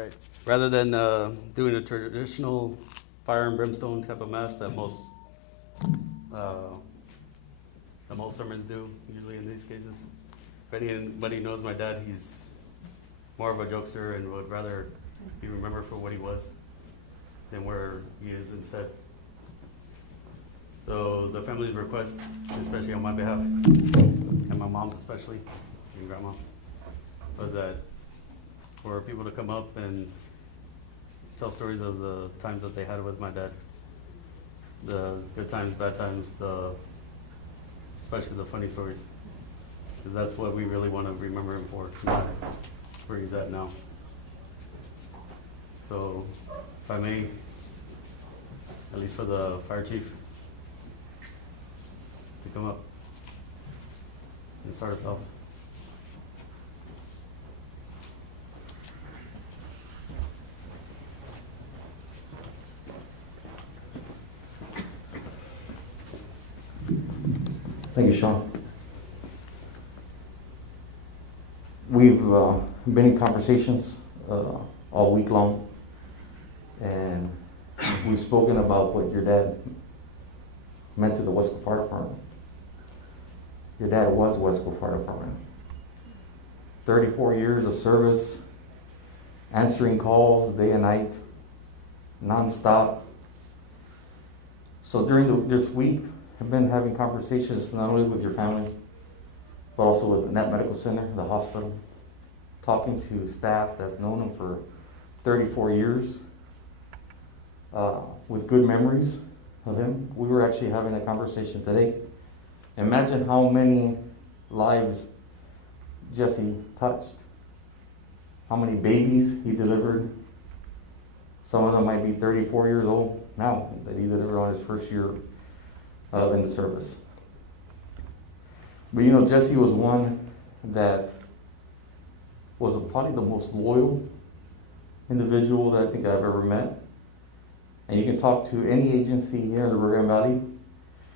Right. Rather than doing a traditional fire and brimstone type of mass uh, that most sermons do, usually in these cases. If anybody knows my dad, he's more of a jokester and would rather be remembered for what he was than where he is instead. So the family's request, especially on my behalf, and my mom's especially, and grandma, was that for people to come up and tell stories of the times that they had with my dad. The good times, bad times, especially the funny stories. Because that's what we really want to remember him for, not where he's at now. So, if I may, at least for the fire chief, to come up and start us off. Thank you, Sean. We've been in conversations all week long, and we've spoken about what your dad meant to the Wesco Fire Department. Your dad was Wesco Fire Department. 34 years of service, answering calls day and night, nonstop. So during this week, I've been having conversations not only with your family, but also with the Net Medical Center, the hospital, talking to staff that's known him for 34 years, with good memories of him. We were actually having a conversation today. Imagine how many lives Jesse touched, how many babies he delivered. Some of them might be 34 years old now that he delivered on his first year in the service. But you know, Jesse was one that was probably the most loyal individual that I think I've ever met. And you can talk to any agency here in the Rio Grande Valley,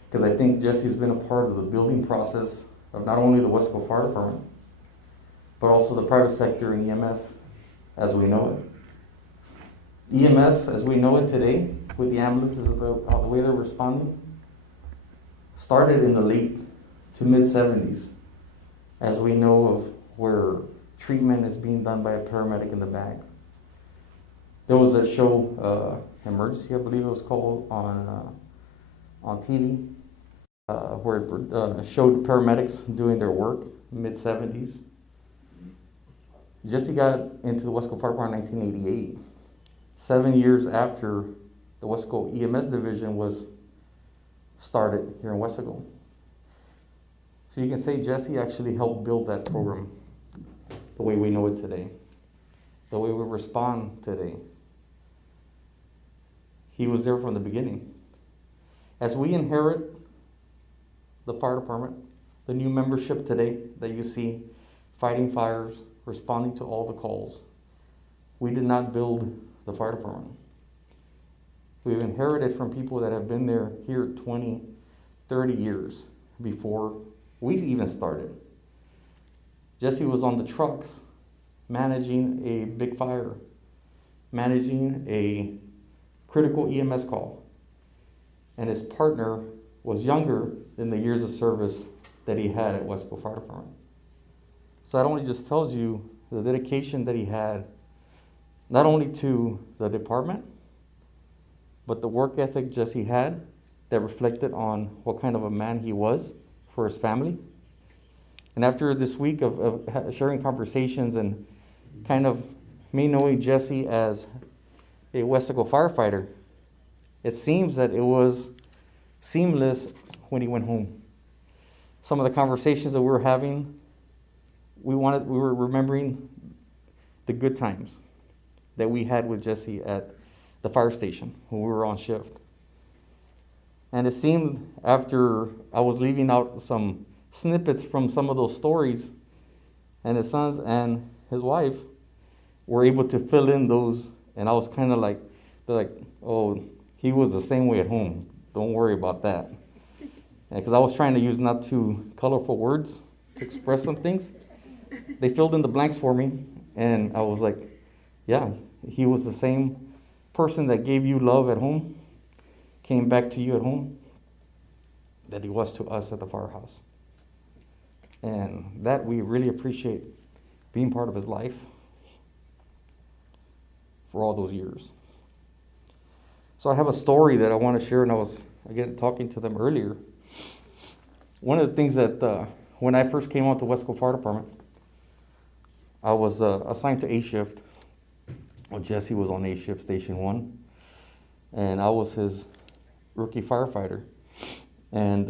because I think Jesse's been a part of the building process of not only the Wesco Fire Department, but also the private sector and EMS as we know it. EMS, as we know it today, with the ambulances, the way they're responding, started in the late to mid-70s, as we know of where treatment is being done by a paramedic in the back. There was a show, Emergency, I believe it was called, on TV, where it showed paramedics doing their work, mid-70s. Jesse got into the Wesco Fire Department in 1988, 7 years after the Wesco EMS division was started here in Wesco. So you can say Jesse actually helped build that program the way we know it today, the way we respond today. He was there from the beginning. As we inherit the fire department, the new membership today that you see fighting fires, responding to all the calls, we did not build the fire department. We've inherited from people that have been there here 20, 30 years before we even started. Jesse was on the trucks managing a big fire, managing a critical EMS call. And his partner was younger than the years of service that he had at Wesco Fire Department. So that only just tells you the dedication that he had, not only to the department, but the work ethic Jesse had that reflected on what kind of a man he was for his family. And after this week of sharing conversations and kind of me knowing Jesse as a Wesco firefighter, it seems that it was seamless when he went home. Some of the conversations that we were having, we were remembering the good times that we had with Jesse at the fire station when we were on shift. And it seemed after I was leaving out some snippets from some of those stories, and his sons and his wife were able to fill in those, and I was kind of like, they're like, oh, he was the same way at home. Don't worry about that. Because I was trying to use not too colorful words to express some things. They filled in the blanks for me, and I was like, yeah, he was the same person that gave you love at home, came back to you at home, that he was to us at the firehouse. And that we really appreciate being part of his life for all those years. So I have a story that I want to share, and I was, again, talking to them earlier. One of the things that, when I first came out to Wesco Fire Department, I was assigned to A shift. Well, Jesse was on A shift, Station 1, and I was his rookie firefighter. And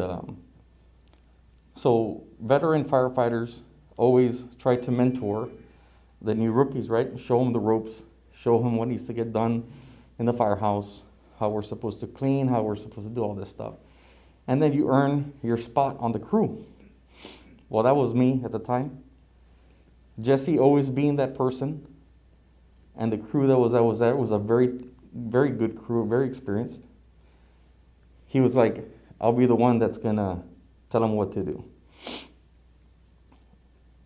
so veteran firefighters always try to mentor the new rookies, right? Show them the ropes, show them what needs to get done in the firehouse, how we're supposed to clean, how we're supposed to do all this stuff. And then you earn your spot on the crew. Well, that was me at the time. Jesse always being that person, and the crew that was there was a very, very good crew, very experienced. He was like, I'll be the one that's gonna tell him what to do.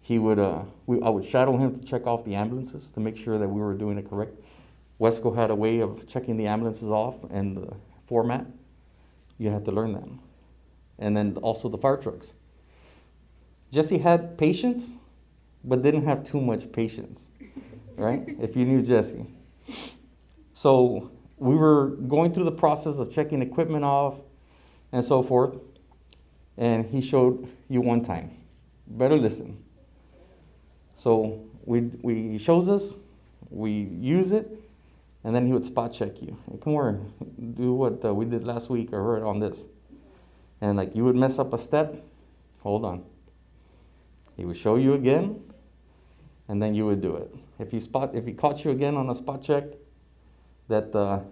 He would, I would shadow him to check off the ambulances to make sure that we were doing it correct. Wesco had a way of checking the ambulances off and the format. You had to learn that. And then also the fire trucks. Jesse had patience, but didn't have too much patience, right? If you knew Jesse. So we were going through the process of checking equipment off and so forth. And he showed you one time. Better listen. So he shows us, we use it, and then he would spot check you. Hey, come over, do what we did last week or heard on this. And like you would mess up a step, hold on. He would show you again, and then you would do it. If he caught you again on a spot check that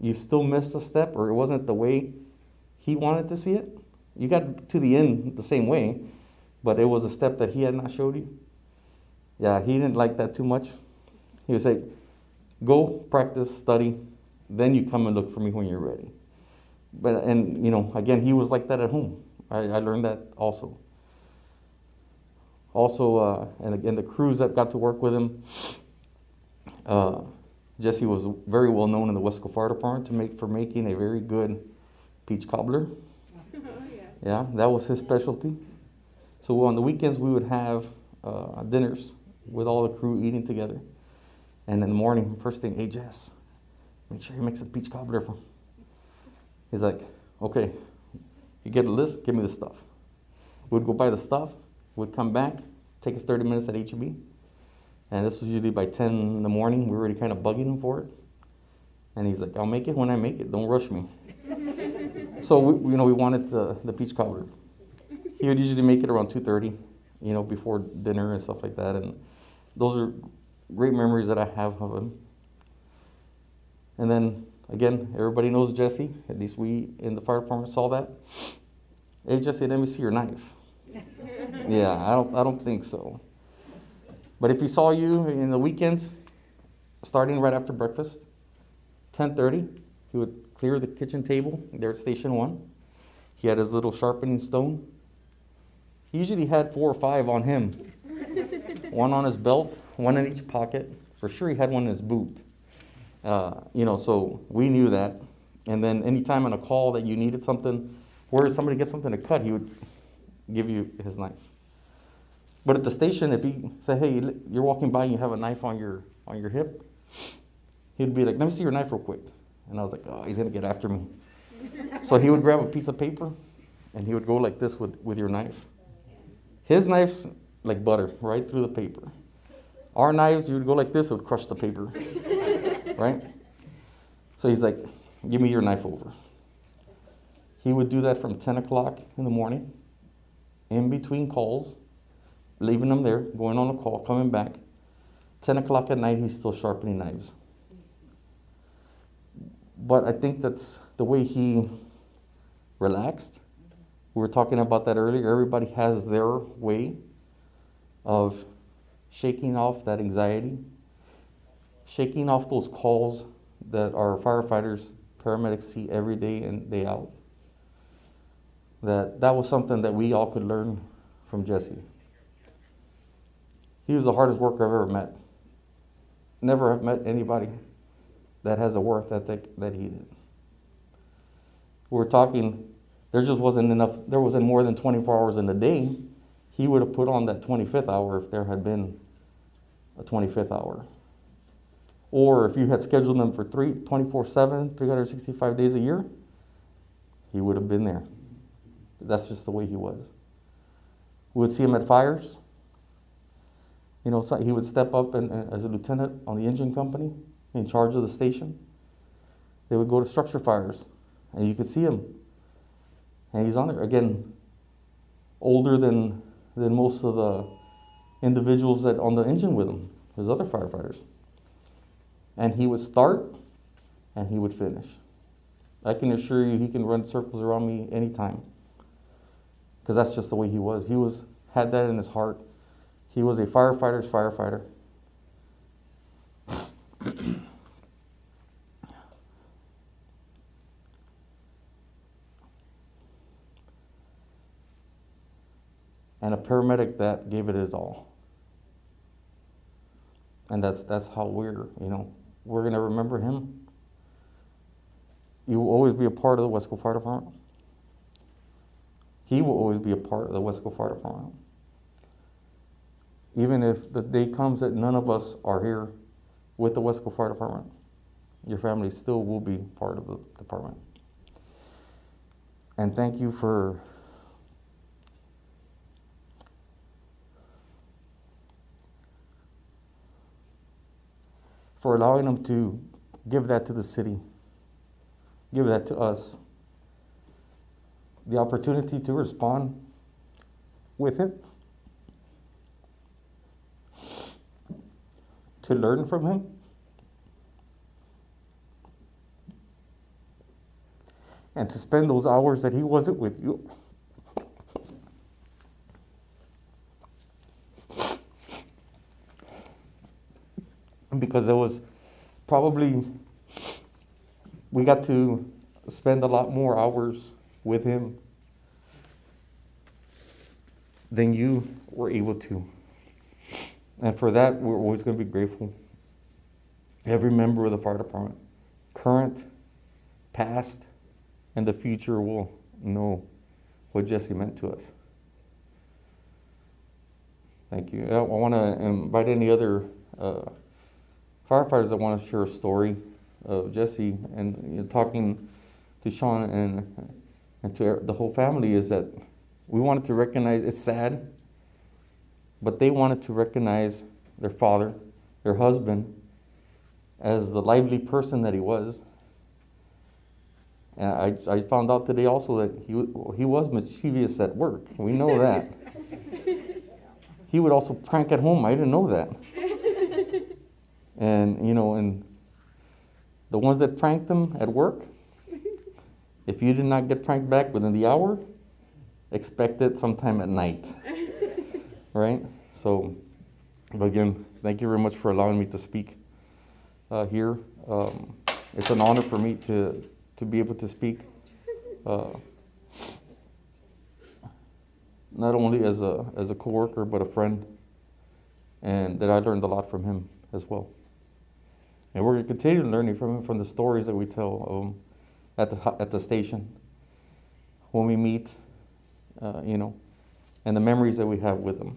you still missed a step or it wasn't the way he wanted to see it, you got to the end the same way, but it was a step that he had not showed you. Yeah, he didn't like that too much. He would say, go practice, study, then you come and look for me when you're ready. But, and you know, again, he was like that at home. I learned that also. And again, the crews that got to work with him, Jesse was very well known in the Wesco Fire Department for making a very good peach cobbler. Oh, yeah, that was his specialty. So on the weekends, we would have dinners with all the crew eating together. And in the morning, first thing, hey, Jess, make sure you make some peach cobbler for him. He's like, okay, you get a list, give me the stuff. We'd go buy the stuff, we'd come back, take us 30 minutes at HEB. And this was usually by 10 in the morning. We were already kind of bugging him for it. And he's like, I'll make it when I make it, don't rush me. So we wanted the peach cobbler. He would usually make it around 2:30, before dinner and stuff like that. And those are great memories that I have of him. And then, again, everybody knows Jesse. At least we in the fire department saw that. Hey, Jesse, let me see your knife. Yeah, I don't think so. But if he saw you in the weekends, starting right after breakfast, 10:30, he would clear the kitchen table there at Station 1. He had his little sharpening stone. He usually had 4 or 5 on him. One on his belt, one in each pocket. For sure he had one in his boot. So we knew that. And then anytime on a call that you needed something, where somebody gets something to cut, he would give you his knife. But at the station, if he said, hey, you're walking by and you have a knife on your hip, he'd be like, let me see your knife real quick. And I was like, oh, he's going to get after me. So he would grab a piece of paper and he would go like this with your knife. His knife's like butter, right through the paper. Our knives, you would go like this, it would crush the paper, right? So he's like, give me your knife over. He would do that from 10 o'clock in the morning, in between calls, leaving them there, going on a call, coming back. 10 o'clock at night, he's still sharpening knives. But I think that's the way he relaxed. We were talking about that earlier. Everybody has their way of shaking off that anxiety, shaking off those calls that our firefighters, paramedics see every day and day out. That was something that we all could learn from Jesse. He was the hardest worker I've ever met. never have met anybody that has a work ethic that he did. We're talking, there just wasn't enough, there wasn't more than 24 hours in a day. He would have put on that 25th hour if there had been a 25th hour. Or if you had scheduled them for 24/7, 365 days a year, he would have been there. That's just the way he was. We would see him at fires. You know, so he would step up as a lieutenant on the engine company, in charge of the station. They would go to structure fires, and you could see him. And he's on there. Again, older than most of the individuals that on the engine with him, his other firefighters. And he would start, and he would finish. I can assure you he can run circles around me anytime. Because that's just the way he was. He had that in his heart. He was a firefighter's firefighter. And a paramedic that gave it his all. And that's how we're going to remember him. You will always be a part of the Wesco Fire Department. He will always be a part of the Wesco Fire Department. Even if the day comes that none of us are here with the Wesco Fire Department, your family still will be part of the department. And thank you for allowing them to give that to the city, give that to us. The opportunity to respond with him, to learn from him, and to spend those hours that he wasn't with you. Because it was probably, we got to spend a lot more hours with him than you were able to. And for that, we're always going to be grateful. Every member of the fire department, current, past, and the future, will know what Jesse meant to us. Thank you. I want to invite any other firefighters that want to share a story of Jesse, and talking to Sean and to the whole family, is that we wanted to recognize, it's sad, but they wanted to recognize their father, their husband, as the lively person that he was. And I found out today also that he was mischievous at work. We know that. He would also prank at home. I didn't know that. And, and the ones that pranked him at work, if you did not get pranked back within the hour, expect it sometime at night. Right? So, again, thank you very much for allowing me to speak here. It's an honor for me to be able to speak, not only as a coworker, but a friend, and that I learned a lot from him as well. And we're going to continue learning from him, from the stories that we tell at the station, when we meet, and the memories that we have with him.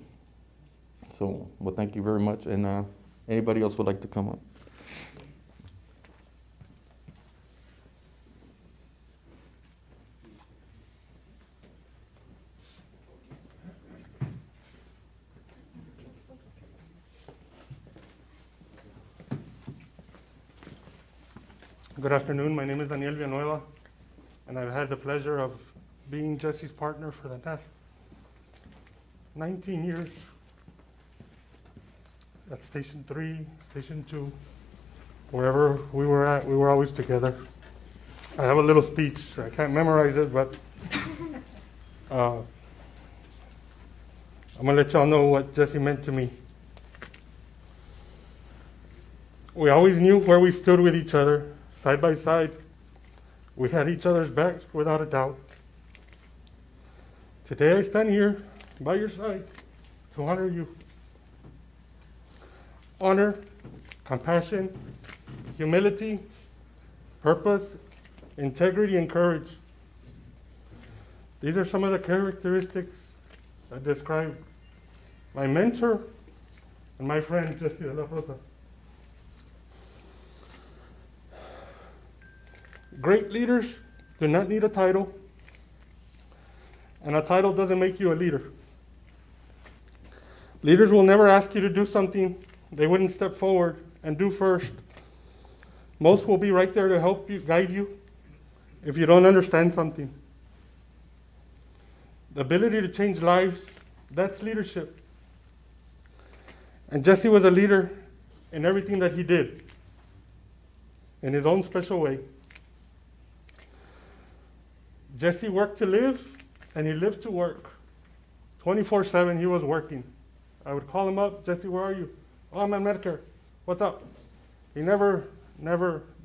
So, well, thank you very much. And anybody else would like to come up? Good afternoon. My name is Daniel Villanueva, and I've had the pleasure of being Jesse's partner for the past 19 years at Station 3, Station 2, wherever we were at, we were always together. I have a little speech. I can't memorize it, but I'm going to let y'all know what Jesse meant to me. We always knew where we stood with each other. Side by side, we had each other's backs without a doubt. Today I stand here by your side to honor you. Honor compassion, humility, purpose, integrity, and courage. These are some of the characteristics that describe my mentor and my friend, Jesse de la Rosa. Great leaders do not need a title, and a title doesn't make you a leader. Leaders will never ask you to do something they wouldn't step forward and do first. Most will be right there to help you, guide you, if you don't understand something. The ability to change lives, that's leadership. And Jesse was a leader in everything that he did, in his own special way. Jesse worked to live, and he lived to work. 24/7, he was working. I would call him up, Jesse, where are you? Oh, I'm on Medicare. What's up? He never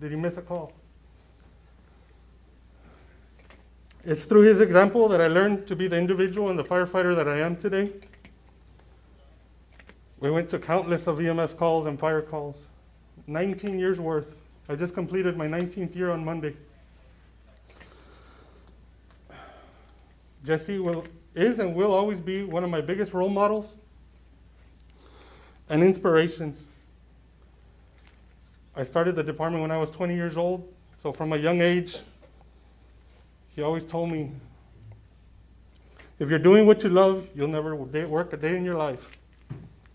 did he miss a call. It's through his example that I learned to be the individual and the firefighter that I am today. We went to countless of EMS calls and fire calls, 19 years worth. I just completed my 19th year on Monday. Jesse is and will always be one of my biggest role models and inspirations. I started the department when I was 20 years old, so from a young age, he always told me, if you're doing what you love, you'll never work a day in your life.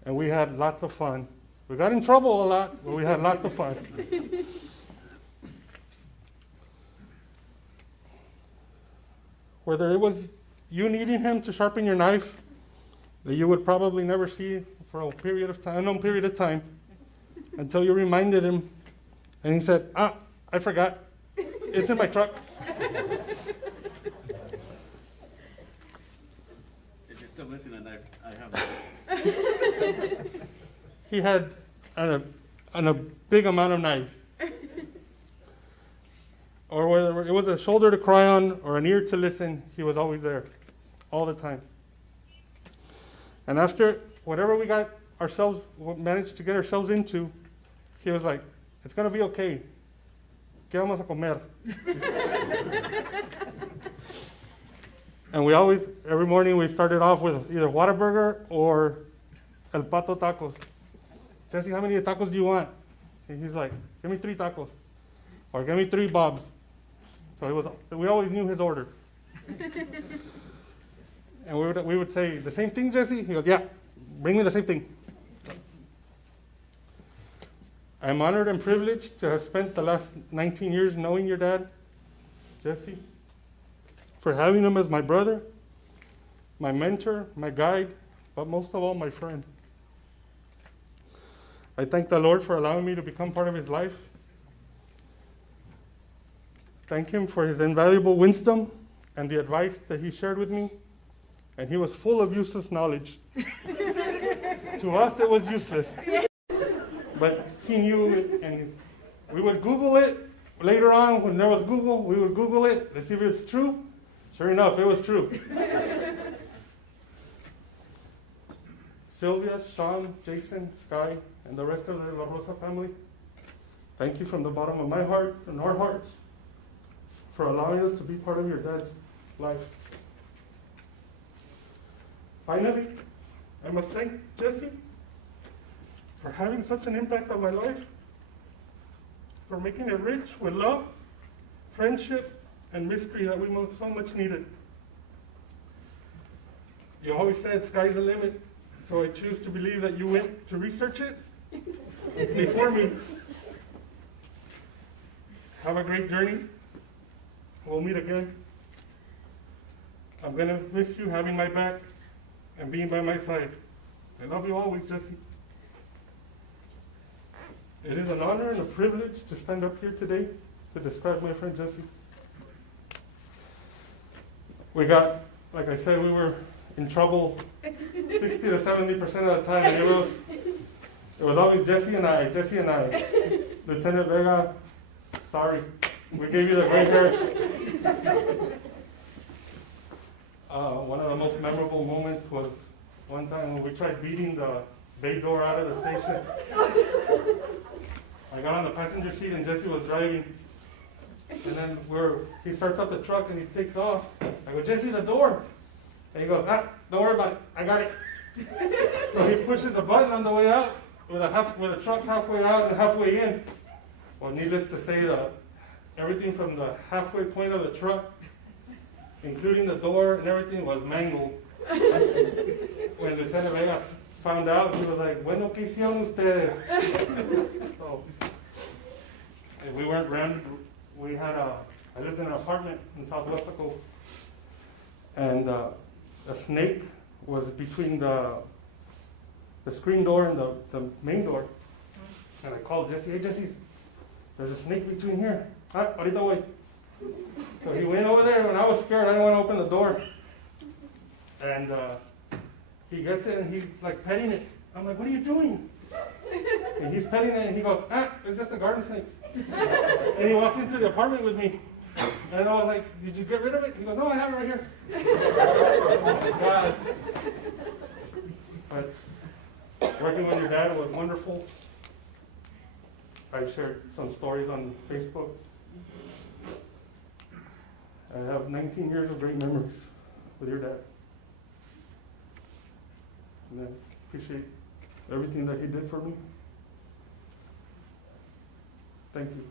And we had lots of fun. We got in trouble a lot, but we had lots of fun. Whether it was you needing him to sharpen your knife that you would probably never see for a period of time, unknown period of time, until you reminded him, and he said, I forgot. It's in my truck. If you're still missing a knife, I have it. He had a big amount of knives. Or whether it was a shoulder to cry on or an ear to listen, he was always there, all the time. And after whatever we managed to get ourselves into, he was like, it's going to be okay. ¿Qué vamos a comer? And we always, every morning we started off with either Whataburger or El Pato tacos. Jesse, how many tacos do you want? And he's like, give me 3 tacos. Or give me 3 bobs. So we always knew his order. And we would say, the same thing, Jesse? He goes, yeah, bring me the same thing. I'm honored and privileged to have spent the last 19 years knowing your dad, Jesse, for having him as my brother, my mentor, my guide, but most of all, my friend. I thank the Lord for allowing me to become part of his life. Thank him for his invaluable wisdom and the advice that he shared with me. And he was full of useless knowledge. To us, it was useless. But he knew it, and we would Google it. Later on, when there was Google, we would Google it to see if it's true. Sure enough, it was true. Sylvia, Sean, Jason, Sky, and the rest of the La Rosa family, thank you from the bottom of my heart and our hearts for allowing us to be part of your dad's life. Finally, I must thank Jesse for having such an impact on my life, for making it rich with love, friendship, and mystery that we so much needed. You always said sky's the limit, so I choose to believe that you went to research it before me. Have a great journey. We'll meet again. I'm going to miss you having my back and being by my side. I love you always, Jesse. It is an honor and a privilege to stand up here today to describe my friend Jesse. We got, like I said, we were in trouble 60 to 70% of the time. And it was always Jesse and I. Lieutenant Vega, sorry, we gave you the gray hairs. One of the most memorable moments was one time when we tried beating the bay door out of the station. I got on the passenger seat and Jesse was driving. And then he starts up the truck and he takes off. I go, Jesse, the door. And he goes, don't worry about it. I got it. So he pushes a button on the way out with a truck halfway out and halfway in. Well, needless to say, everything from the halfway point of the truck, including the door and everything, was mangled. When Lieutenant Vegas found out, he was like, bueno, ¿qué hicieron ustedes? So, we weren't rented. I lived in an apartment in South Westaco, and a snake was between the screen door and the main door. And I called Jesse, hey Jesse, there's a snake between here. Ahorita voy. So he went over there, and I was scared. I didn't want to open the door. And he gets it, and he's like petting it. I'm like, what are you doing? And he's petting it, and he goes, it's just a garden snake. And he walks into the apartment with me. And I was like, did you get rid of it? He goes, no, I have it right here. God. But working with your dad was wonderful. I've shared some stories on Facebook. I have 19 years of great memories with your dad. And I appreciate everything that he did for me. Thank you.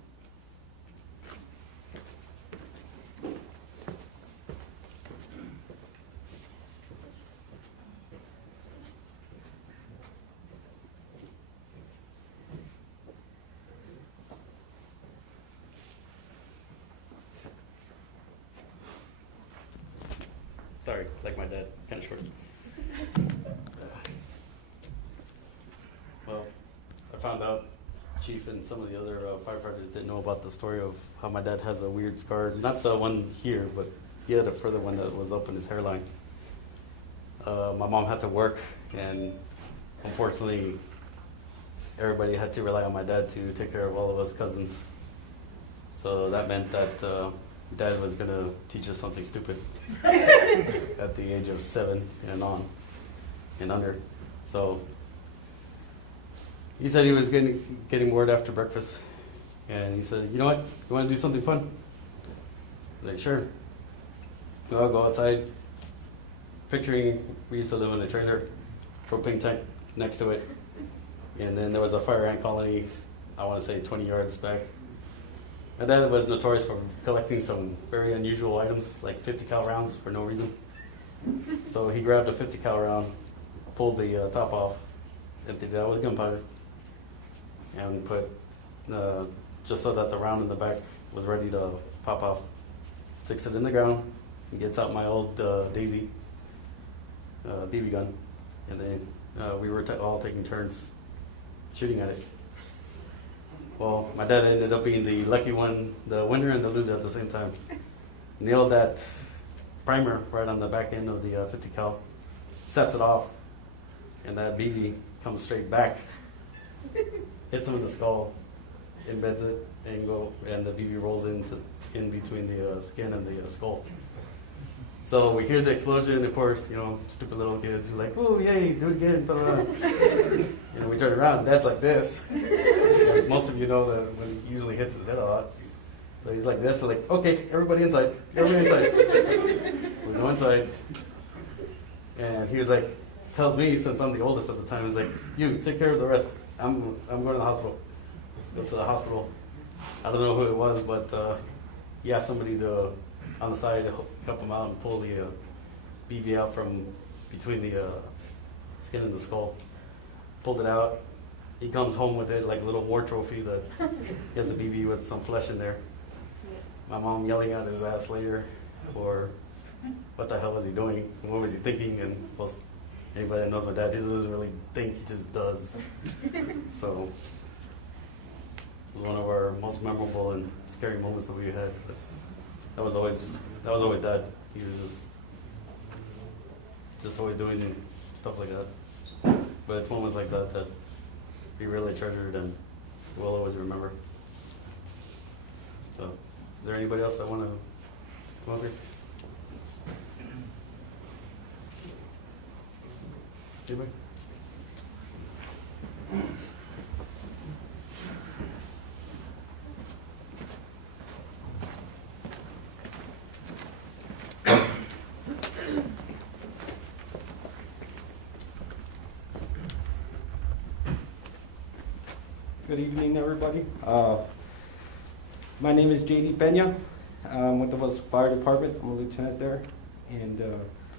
Sorry, like my dad, kind of short. Well, I found out Chief and some of the other firefighters didn't know about the story of how my dad has a weird scar. Not the one here, but he had a further one that was up in his hairline. My mom had to work, and unfortunately, everybody had to rely on my dad to take care of all of us cousins. So that meant that Dad was going to teach us something stupid at the age of 7 and on and under. So he said he was getting bored after breakfast, and he said, you know what, you want to do something fun? I was like, sure. I'll go outside, picturing we used to live in a trailer, propane tank next to it, and then there was a fire ant colony, I want to say 20 yards back. My dad was notorious for collecting some very unusual items, like 50 cal rounds for no reason. So he grabbed a 50 cal round, pulled the top off, emptied it out with gunpowder, and put, just so that the round in the back was ready to pop off, sticks it in the ground, and gets out my old Daisy BB gun, and then we were all taking turns shooting at it. Well, my dad ended up being the lucky one, the winner and the loser at the same time. Nailed that primer right on the back end of the 50 cal, sets it off, and that BB comes straight back, hits him in the skull, embeds it, and the BB rolls in between the skin and the skull. So we hear the explosion, of course, you know, stupid little kids who are like, oh, yay, do it again, blah, blah. You know, we turn around, Dad's like this. As most of you know, that when he usually hits his head a lot. So he's like this, so like, okay, everybody inside, everybody inside. We go inside. And he was like, tells me, since I'm the oldest at the time, he's like, you, take care of the rest. I'm going to the hospital. Goes to the hospital. I don't know who it was, but he asked somebody to, on the side, to help him out and pull the BB out from between the skin and the skull. Pulled it out. He comes home with it like a little war trophy that he has a BB with some flesh in there. My mom yelling at his ass later for what the hell was he doing? What was he thinking? And plus, anybody that knows my dad, he doesn't really think, he just does. So it was one of our most memorable and scary moments that we had. But that was always Dad. He was just always doing stuff like that. But it's moments like that that we really treasured and we'll always remember. So, is there anybody else that want to come over here? Anybody? Good evening, everybody. My name is JD Pena. I'm with the Rosa Fire Department. I'm a lieutenant there. And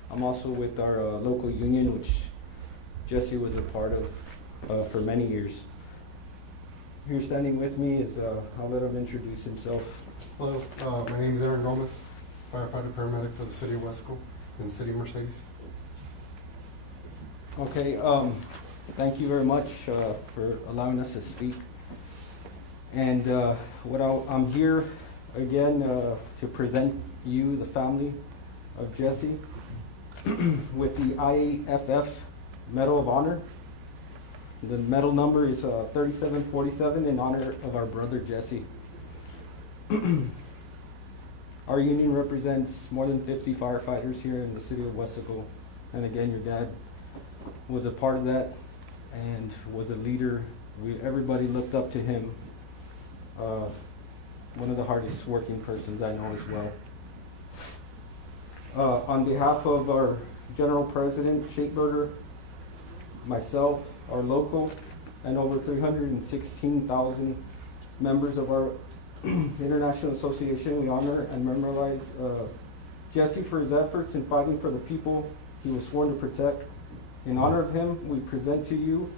I'm also with our local union, which Jesse was a part of for many years. Here standing with me is, I'll let him introduce himself. Hello, my name is Aaron Gomez, firefighter paramedic for the city of Wesco and the city of Mercedes. Okay, thank you very much for allowing us to speak. And I'm here again to present you, the family of Jesse, with the IAFF Medal of Honor. The medal number is 3747 in honor of our brother Jesse. Our union represents more than 50 firefighters here in the city of Wesco. And again, your dad was a part of that and was a leader. Everybody looked up to him. One of the hardest working persons I know as well. On behalf of our General President, Shakeberger, myself, our local, and over 316,000 members of our International Association, we honor and memorialize Jesse for his efforts in fighting for the people he was sworn to protect. In honor of him, we present to you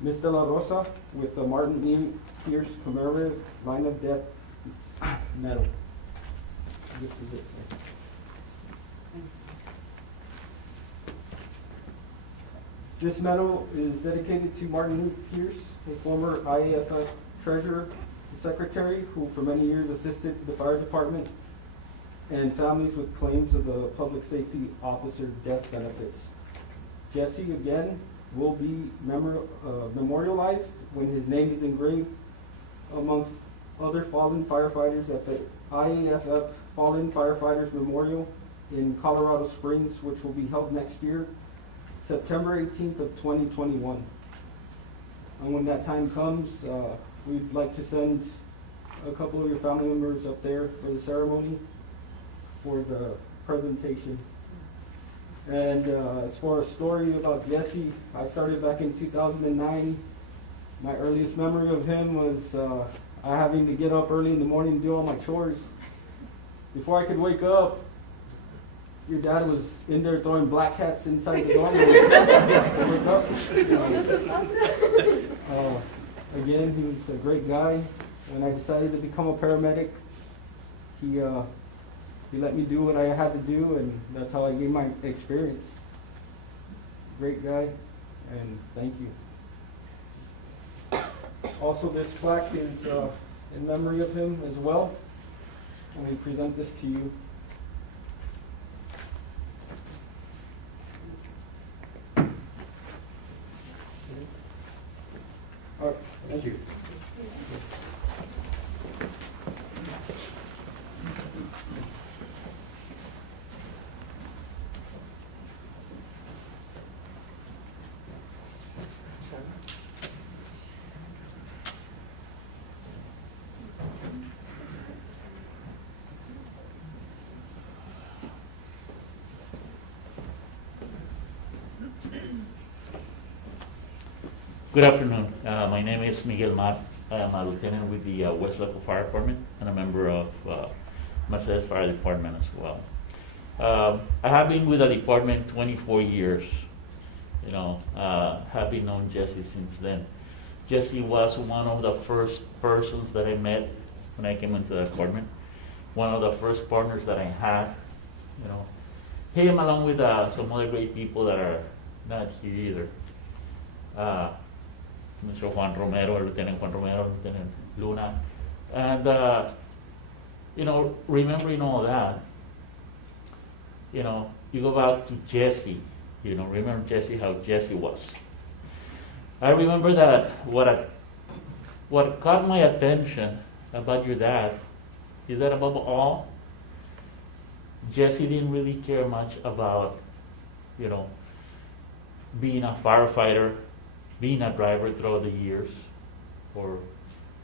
Ms. De La Rosa with the Martin E. Pierce Commemorative Line of Death Medal. This is it. This medal is dedicated to Martin E. Pierce, a former IAFF treasurer and secretary who for many years assisted the fire department and families with claims of the public safety officer death benefits. Jesse, again, will be memorialized when his name is engraved amongst other fallen firefighters at the IAFF Fallen Firefighters Memorial in Colorado Springs, which will be held next year, September 18th of 2021. And when that time comes, we'd like to send a couple of your family members up there for the ceremony, for the presentation. And as far as story about Jesse, I started back in 2009. My earliest memory of him was I having to get up early in the morning and do all my chores. Before I could wake up, your dad was in there throwing black hats inside the dorm room. Again, he was a great guy. When I decided to become a paramedic, he let me do what I had to do, and that's how I gained my experience. Great guy, and thank you. Also, this plaque is in memory of him as well, and we present this to you. All right, Thank you. Good afternoon. My name is Miguel Mar. I am a lieutenant with the West Local Fire Department and a member of Mercedes Fire Department as well. I have been with the department 24 years. You know, have been known Jesse since then. Jesse was one of the first persons that I met when I came into the department. One of the first partners that I had. You know, him along with some other great people that are not here either. Mr. Juan Romero, Lieutenant Juan Romero, Lieutenant Luna. And, you know, remembering all that, you know, you go back to Jesse, you know, remember Jesse, how Jesse was. I remember that what caught my attention about your dad is that above all, Jesse didn't really care much about, you know, being a firefighter, being a driver throughout the years, or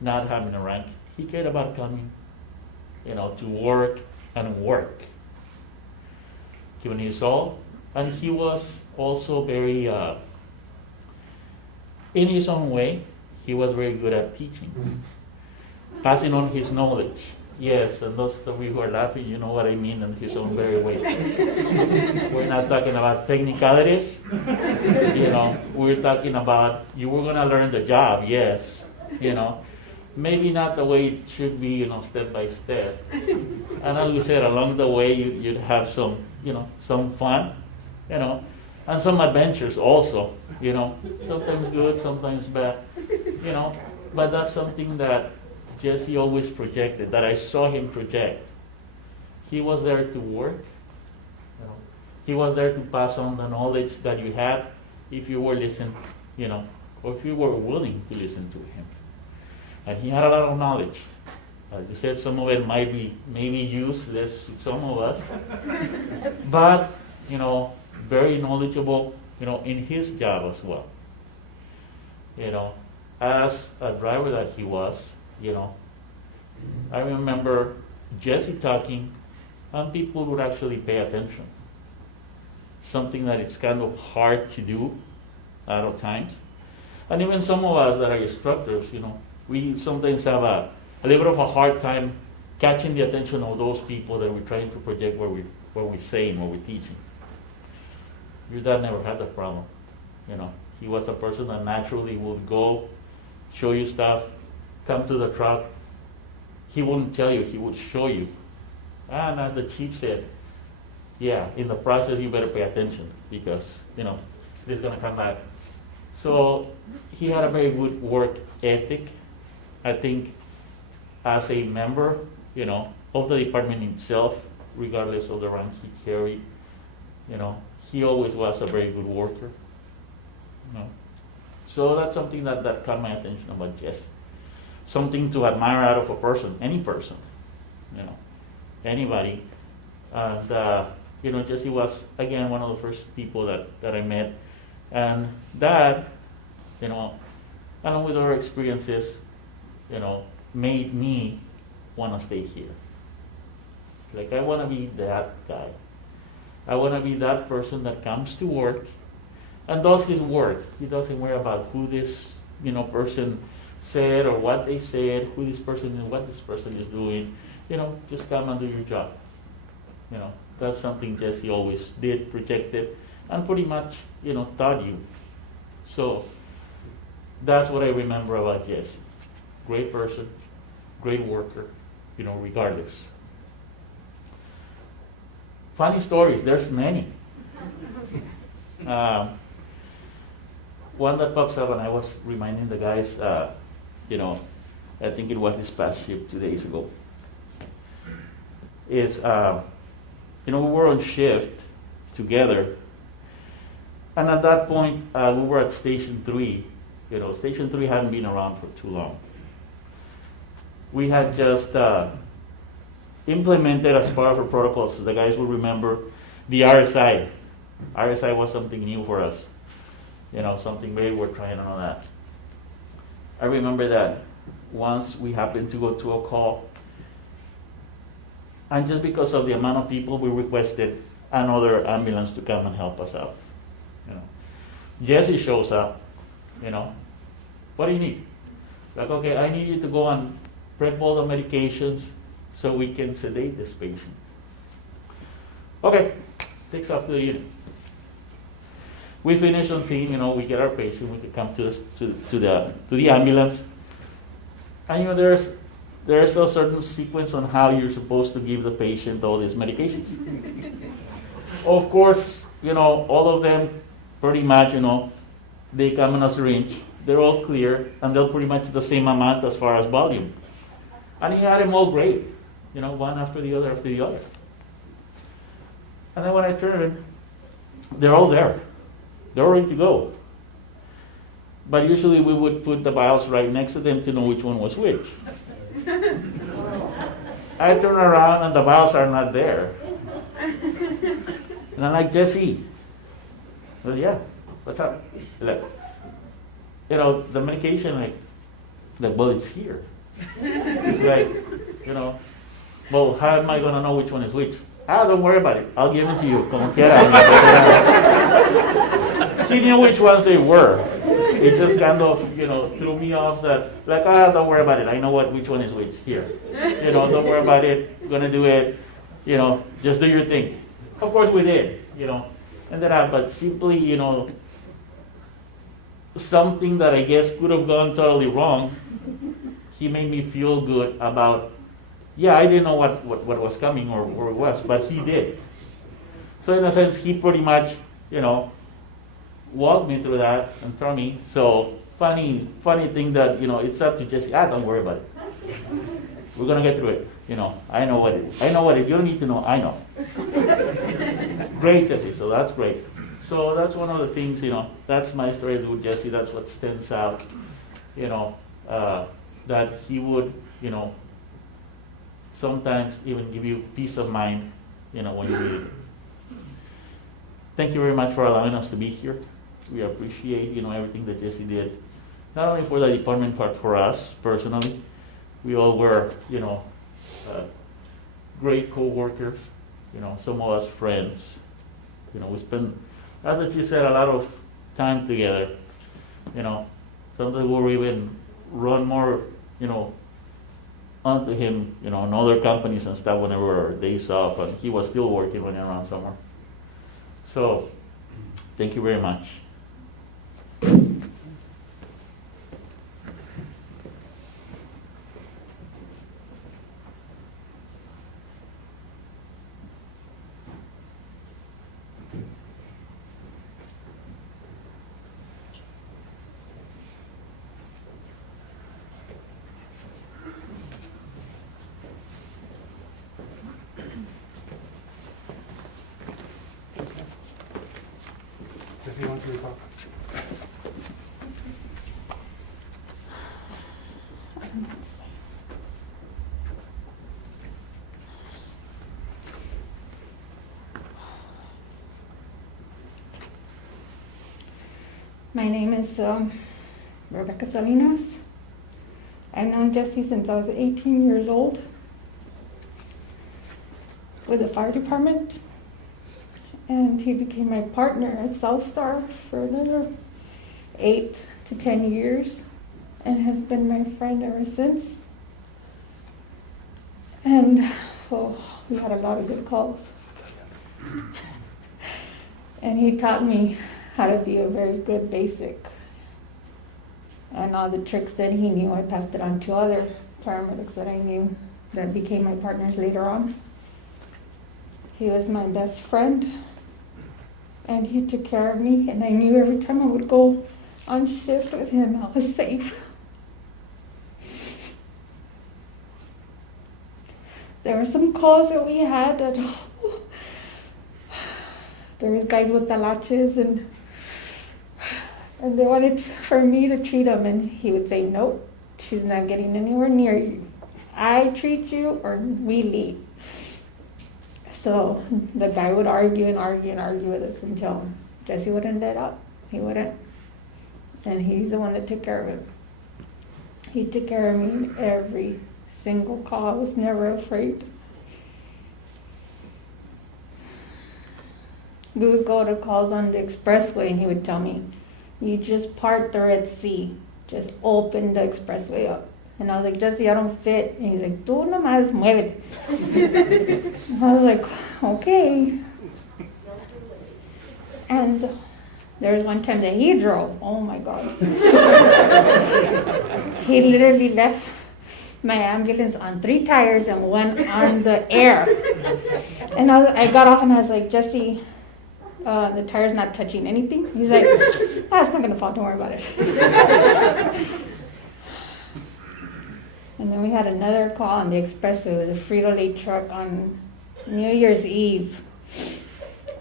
not having a rank. He cared about coming, you know, to work and work. When he saw, and he was also very, in his own way, he was very good at teaching, passing on his knowledge. Yes, and those of you who are laughing, you know what I mean in his own very way. We're not talking about technicalities. We're talking about you were going to learn the job, yes. Maybe not the way it should be, step by step. And as we said, along the way, you'd have some, some fun, and some adventures also, sometimes good, sometimes bad, but that's something that Jesse always projected, that I saw him project. He was there to work. He was there to pass on the knowledge that you had if you were listening, or if you were willing to listen to him. And he had a lot of knowledge. You said some of it might be maybe useless to some of us, but very knowledgeable, in his job as well. As a driver that he was, I remember Jesse talking, and people would actually pay attention. Something that it's kind of hard to do a lot of times. And even some of us that are instructors, we sometimes have a little bit of a hard time catching the attention of those people that we're trying to project what we're saying, what we're teaching. Your dad never had that problem. He was a person that naturally would go, show you stuff, come to the truck. He wouldn't tell you, he would show you. And as the chief said, yeah, in the process you better pay attention because, this is going to come back. So he had a very good work ethic. I think as a member, of the department itself, regardless of the rank he carried, he always was a very good worker. So that's something that caught my attention about Jesse. Something to admire out of a person, any person, anybody. And, Jesse was, again, one of the first people that I met. And that, along with our experiences, made me want to stay here. Like, I want to be that guy. I want to be that person that comes to work and does his work. He doesn't worry about who this, person said or what they said, who this person is, what this person is doing. Just come and do your job. That's something Jesse always did, projected, and pretty much, taught you. So that's what I remember about Jesse. Great person, great worker, regardless. Funny stories, there's many. One that pops up, and I was reminding the guys, I think it was this past shift 2 days ago, is, we were on shift together, and at that point, we were at Station 3. Station 3 hadn't been around for too long. We had just implemented as part of our protocols, so the guys will remember, the RSI. RSI was something new for us. Something very worth trying and all that. I remember that once we happened to go to a call, and just because of the amount of people, we requested another ambulance to come and help us out. Jesse shows up, what do you need? Like, okay, I need you to go and prep all the medications so we can sedate this patient. Okay, takes off to the unit. We finish on scene, we get our patient, we can come to the ambulance. And there's a certain sequence on how you're supposed to give the patient all these medications. Of course, all of them pretty much, they come in a syringe, they're all clear, and they're pretty much the same amount as far as volume. And he had them all great, one after the other after the other. And then when I turn, they're all there. They're ready to go. But usually we would put the vials right next to them to know which one was which. I turn around and the vials are not there. And I'm like, Jesse. Well, yeah, what's up? Like, the medication, well, it's here. It's like, well, how am I going to know which one is which? Don't worry about it. I'll give it to you. Como quiera. She knew which ones they were. it just kind of, threw me off that, like, don't worry about it. I know which one is which here. Don't worry about it. Gonna do it. Just do your thing. Of course we did, and then but simply, something that I guess could have gone totally wrong, he made me feel good about, I didn't know what was coming or where it was, but he did. So in a sense, he pretty much, walked me through that and told me. So funny thing that, it's up to Jesse. Don't worry about it. We're gonna get through it. I know what it is. I know what it is. You don't need to know. I know. Great, Jesse. So that's great. So that's one of the things, that's my story with Jesse. That's what stands out, that he would, sometimes even give you peace of mind, when you read it. Thank you very much for allowing us to be here. We appreciate, everything that Jesse did, not only for the department, but for us personally. We all were, great co-workers, some of us friends. We spent, as you said, a lot of time together. Sometimes we'll even run more, onto him, in other companies and stuff whenever our days off, and he was still working when around somewhere. So, thank you very much. Jesse wants you to talk. My name is Rebecca Salinas. I've known Jesse since I was 18 years old with the fire department, and he became my partner at South Star for another 8 to 10 years and has been my friend ever since. And we had a lot of good calls. And he taught me how to be a very good basic. And all the tricks that he knew, I passed it on to other paramedics that I knew that became my partners later on. He was my best friend, and he took care of me, and I knew every time I would go on shift with him, I was safe. There were some calls that we had that there was guys with talaches, and they wanted for me to treat them, and he would say, nope, she's not getting anywhere near you. I treat you or we leave. So the guy would argue and argue and argue with us until Jesse wouldn't let up. He wouldn't. And he's the one that took care of it. He took care of me every single call. I was never afraid. We would go to calls on the expressway, and he would tell me, you just part the Red Sea. Just open the expressway up. And I was like, Jesse, I don't fit. And he's like, tú nomás muévete. I was like, okay. And there was one time that he drove. Oh my God. He literally left my ambulance on 3 tires and 1 on the air. And I got off and I was like, Jesse, the tire's not touching anything. He's like, it's not going to fall, don't worry about it. And then we had another call on the expressway with a Frito-Lay truck on New Year's Eve.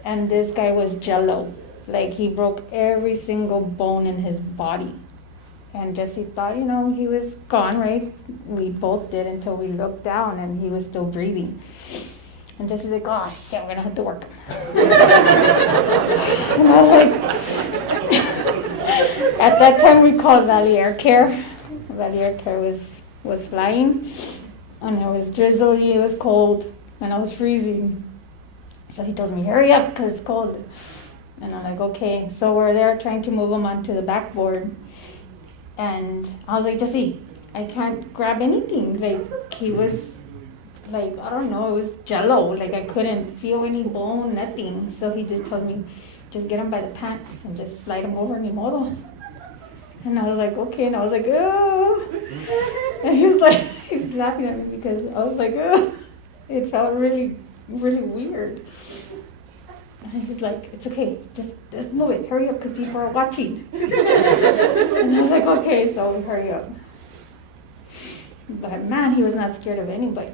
And this guy was jello. Like, he broke every single bone in his body. And Jesse thought, he was gone, right? We both did until we looked down and he was still breathing. And Jesse's like, oh shit, we're gonna have to work. And I was like, at that time we called Valley Air Care. Valley Air Care was flying, and it was drizzly, it was cold, and I was freezing. So he tells me, hurry up, because it's cold. And I'm like, okay. So we're there trying to move him onto the backboard. And I was like, Jesse, I can't grab anything. Like, he was, like, I don't know, it was jello. Like, I couldn't feel any bone, nothing. So he just told me, just get him by the pants and just slide him over, ni modo. And I was like, okay. And I was like, oh. And he was like, he was laughing at me because I was like, oh. It felt really, really weird. And he was like, it's okay, just move it, hurry up, because people are watching. And I was like, okay, so we hurry up. But man, he was not scared of anybody.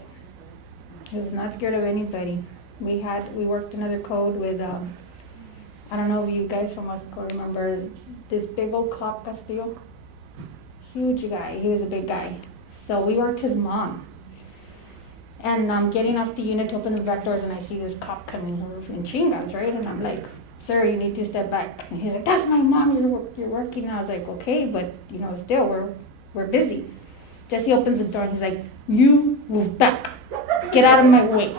He was not scared of anybody. We worked another code with, I don't know if you guys from Mexico remember this big old cop Castillo. Huge guy, he was a big guy. So we worked his mom. And I'm getting off the unit to open the back doors, and I see this cop coming in chingas, right? And I'm like, sir, you need to step back. And he's like, that's my mom, you're working. And I was like, okay, but still, we're busy. Jesse opens the door, and he's like, you move back. Get out of my way.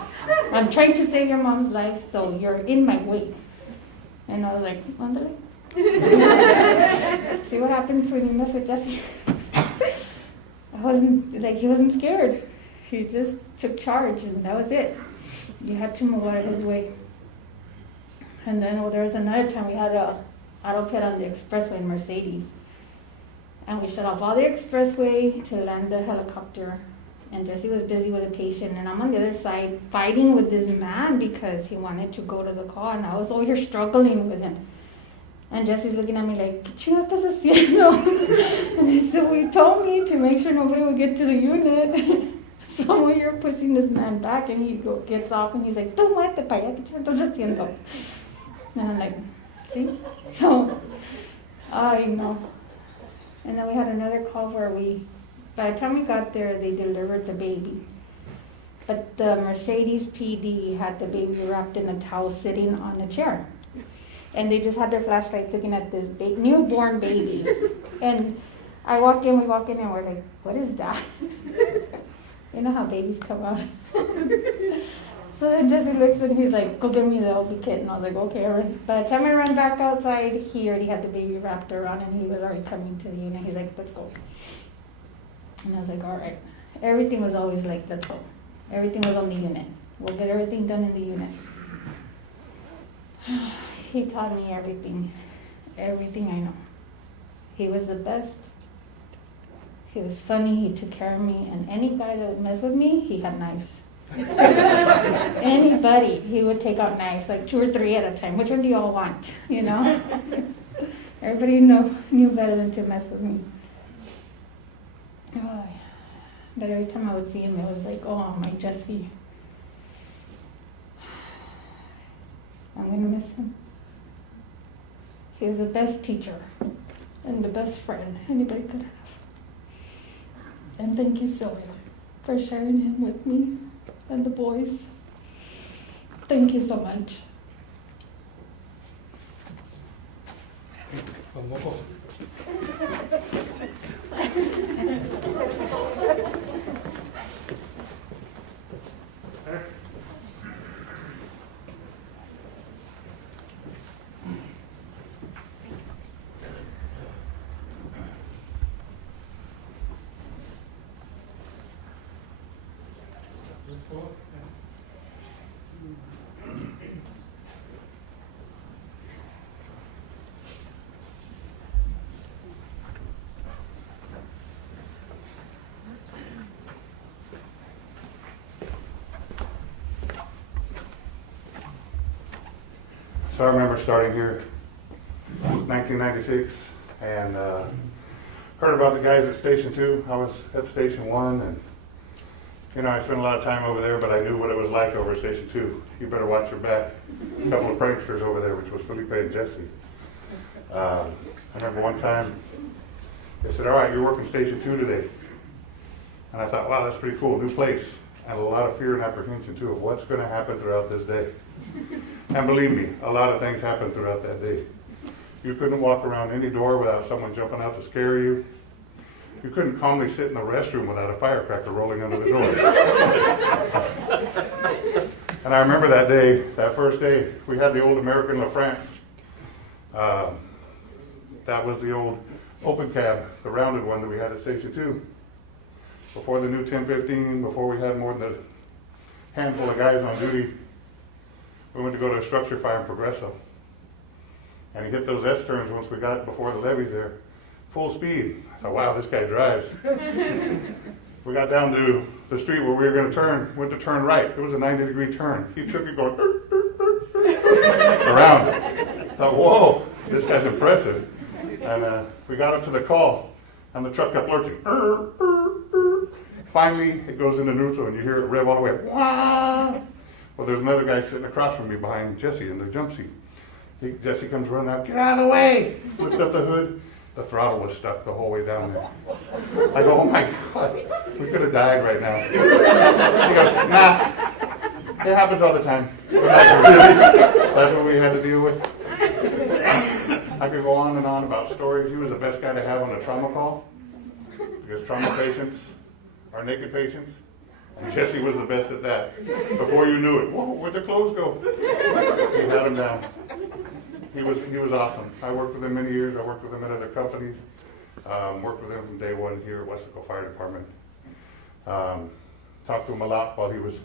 I'm trying to save your mom's life, so you're in my way. And I was like, Andale. See what happens when you mess with Jesse? He wasn't scared. He just took charge, and that was it. You had to move out of his way. And then there was another time we had a auto pit on the expressway in Mercedes. And we shut off all the expressway to land the helicopter. And Jesse was busy with a patient, and I'm on the other side fighting with this man because he wanted to go to the car, and I was over here struggling with him. And Jesse's looking at me like, ¿Qué chingados estás haciendo? And I said, well, you told me to make sure nobody would get to the unit. So you're pushing this man back, and he gets off, and he's like, tú muévete para allá, ¿qué chingados estás haciendo? And I'm like, see? So, I know. And then we had another call where by the time we got there, they delivered the baby. But the Mercedes PD had the baby wrapped in a towel sitting on a chair. And they just had their flashlights looking at this newborn baby. And we walk in, and we're like, what is that? You know how babies come out? So then Jesse looks and he's like, go get me the OB kit. And I was like, okay, all right. By the time I ran back outside, he already had the baby wrapped around, and he was already coming to the unit. He's like, let's go. And I was like, all right. Everything was always like, let's go. Everything was on the unit. We'll get everything done in the unit. He taught me everything I know. He was the best. He was funny, he took care of me, and any guy that would mess with me, he had knives. Anybody, he would take out knives, like 2 or 3 at a time. Which one do you all want, Everybody knew better than to mess with me. Oh, but every time I would see him, it was like, oh, my Jesse. I'm going to miss him. He was the best teacher and the best friend anybody could have. And thank you, Sylvia, for sharing him with me and the boys. Thank you so much. So I remember starting here in 1996 and heard about the guys at Station 2. I was at Station 1 and I spent a lot of time over there, but I knew what it was like over at Station 2. You better watch your back. A couple of pranksters over there, which was Felipe and Jesse. I remember one time they said, all right, you're working Station 2 today. And I thought, wow, that's pretty cool, new place. And a lot of fear and apprehension too of what's going to happen throughout this day. And believe me, a lot of things happened throughout that day. You couldn't walk around any door without someone jumping out to scare you. You couldn't calmly sit in the restroom without a firecracker rolling under the door. And I remember that day, that first day, we had the old American La France. That was the old open cab, the rounded one that we had at Station 2. Before the new 1015, before we had more than a handful of guys on duty, we went to go to a structure fire in Progresso. And he hit those S-turns once we got before the levees there, full speed. I thought, wow, this guy drives. We got down to the street where we were going to turn, went to turn right. It was a 90-degree turn. He took it going around. I thought, whoa, this guy's impressive. And we got up to the call, and the truck kept lurching. Finally, it goes into neutral, and you hear it rev all the way up. Wah! Well, there's another guy sitting across from me behind Jesse in the jump seat. Jesse comes running out, get out of the way! Flipped up the hood. The throttle was stuck the whole way down there. I go, oh my God, we could have died right now. He goes, nah, it happens all the time. That's what we had to deal with. I could go on and on about stories. He was the best guy to have on a trauma call, because trauma patients are naked patients. And Jesse was the best at that. Before you knew it, whoa, where'd the clothes go? He had him down. He was awesome. I worked with him many years. I worked with him at other companies. Worked with him from day one here at Wesco Fire Department. Talked to him a lot while he was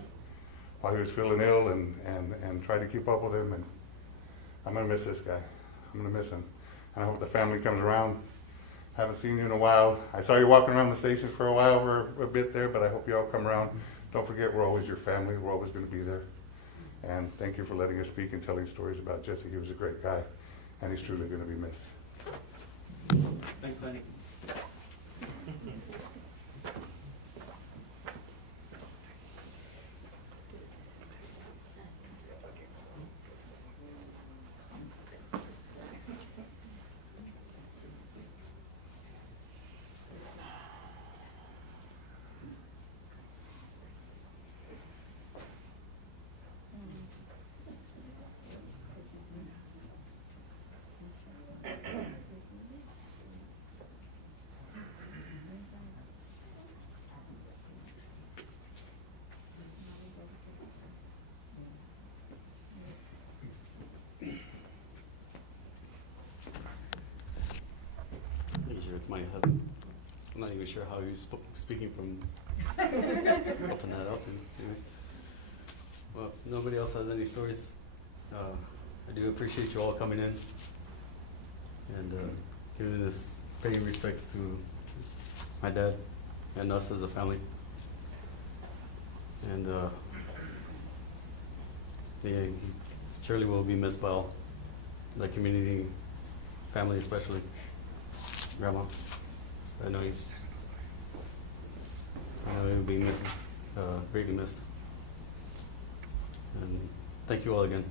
feeling ill, and tried to keep up with him. And I'm gonna miss this guy. I'm gonna miss him. And I hope the family comes around. Haven't seen you in a while. I saw you walking around the stations for a while, for a bit there, but I hope you all come around. Don't forget, we're always your family. We're always going to be there. And thank you for letting us speak and telling stories about Jesse. He was a great guy, and he's truly going to be missed. Thanks, Benny. I'm not even sure how he's speaking from open that up. Anyways. Well, if nobody else has any stories, I do appreciate you all coming in and giving this paying respects to my dad and us as a family. And yeah, he surely will be missed by all the community, family especially. Grandma, I know he'll be greatly missed. And thank you all again.